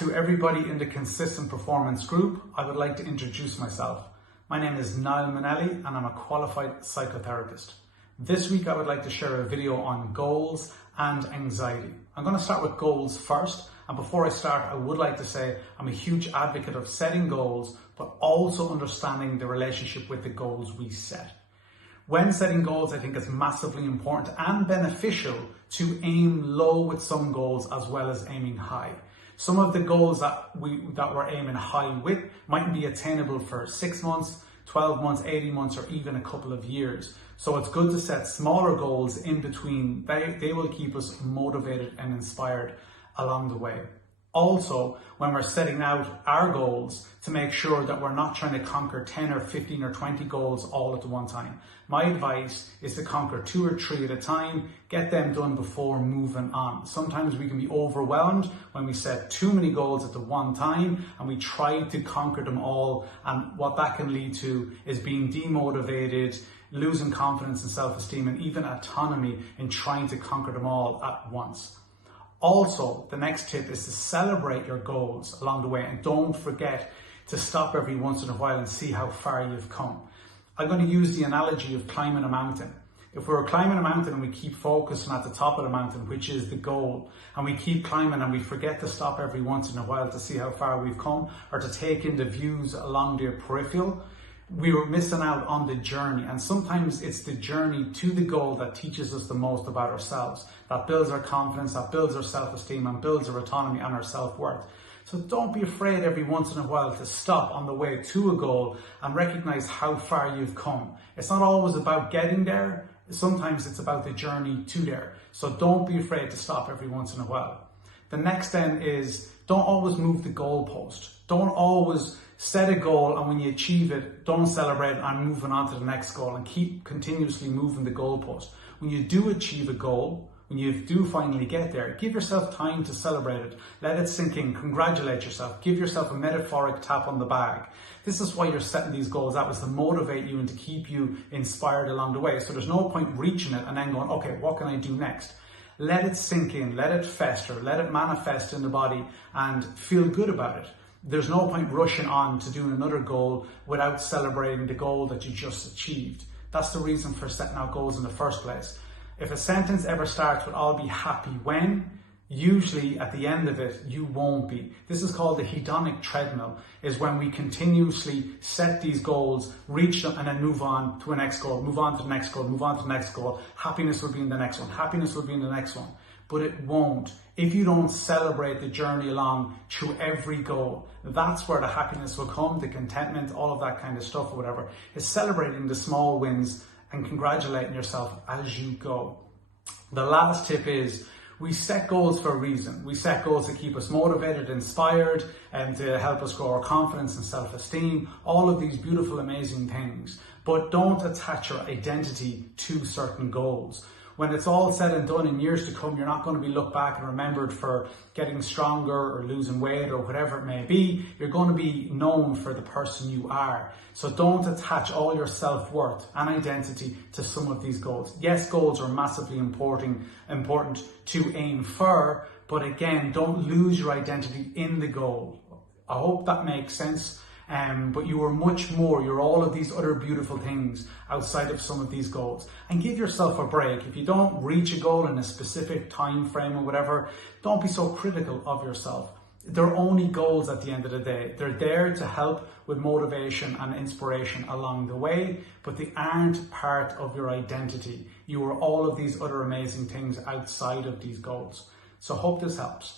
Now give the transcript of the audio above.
To everybody in the Consistent Performance group, I would like to introduce myself. My name is Niall Munnelly and I'm a qualified psychotherapist. This week I would like to share a video on goals and anxiety. I'm going to start with goals first, and before I start I would like to say I'm a huge advocate of setting goals but also understanding the relationship with the goals we set. When setting goals, I think it's massively important and beneficial to aim low with some goals as well as aiming high. Some of the goals that we're aiming high with might be attainable for 6 months, 12 months, 18 months, or even a couple of years. So it's good to set smaller goals in between. They will keep us motivated and inspired along the way. Also, when we're setting out our goals, to make sure that we're not trying to conquer 10 or 15 or 20 goals all at the one time. My advice is to conquer 2 or 3 at a time, get them done before moving on. Sometimes we can be overwhelmed when we set too many goals at the one time and we try to conquer them all, and what that can lead to is being demotivated, losing confidence and self-esteem, and even autonomy in trying to conquer them all at once. Also, the next tip is to celebrate your goals along the way, and don't forget to stop every once in a while and see how far you've come. I'm going to use the analogy of climbing a mountain. If we're climbing a mountain and we keep focusing at the top of the mountain, which is the goal, and we keep climbing and we forget to stop every once in a while to see how far we've come or to take in the views along the peripheral, we were missing out on the journey. And sometimes it's the journey to the goal that teaches us the most about ourselves, that builds our confidence, that builds our self-esteem, and builds our autonomy and our self-worth. So don't be afraid every once in a while to stop on the way to a goal and recognize how far you've come. It's not always about getting there. Sometimes it's about the journey to there. So don't be afraid to stop every once in a while. The next then is, don't always move the goalpost. Don't always set a goal and when you achieve it, don't celebrate and moving on to the next goal, and keep continuously moving the goalpost. When you do achieve a goal, when you do finally get there, give yourself time to celebrate it. Let it sink in. Congratulate yourself. Give yourself a metaphoric tap on the back. This is why you're setting these goals. That was to motivate you and to keep you inspired along the way. So there's no point reaching it and then going, okay, what can I do next? Let it sink in. Let it fester. Let it manifest in the body and feel good about it. There's no point rushing on to doing another goal without celebrating the goal that you just achieved. That's the reason for setting out goals in the first place. If a sentence ever starts with "I'll be happy when," usually at the end of it, you won't be. This is called the Hedonic Treadmill, is when we continuously set these goals, reach them, and then move on to a next goal, move on to the next goal, move on to the next goal. Happiness will be in the next one. Happiness will be in the next one. But it won't. If you don't celebrate the journey along through every goal, that's where the happiness will come, the contentment, all of that kind of stuff or whatever. It's celebrating the small wins and congratulating yourself as you go. The last tip is, we set goals for a reason. We set goals to keep us motivated, inspired, and to help us grow our confidence and self-esteem, all of these beautiful, amazing things. But don't attach your identity to certain goals. When it's all said and done in years to come, you're not going to be looked back and remembered for getting stronger or losing weight or whatever it may be. You're going to be known for the person you are. So don't attach all your self-worth and identity to some of these goals. Yes, goals are massively important to aim for, but again, don't lose your identity in the goal. I hope that makes sense. But you are much more, you're all of these other beautiful things outside of some of these goals. And give yourself a break. If you don't reach a goal in a specific time frame or whatever, don't be so critical of yourself. They're only goals at the end of the day. They're there to help with motivation and inspiration along the way, but they aren't part of your identity. You are all of these other amazing things outside of these goals. So hope this helps.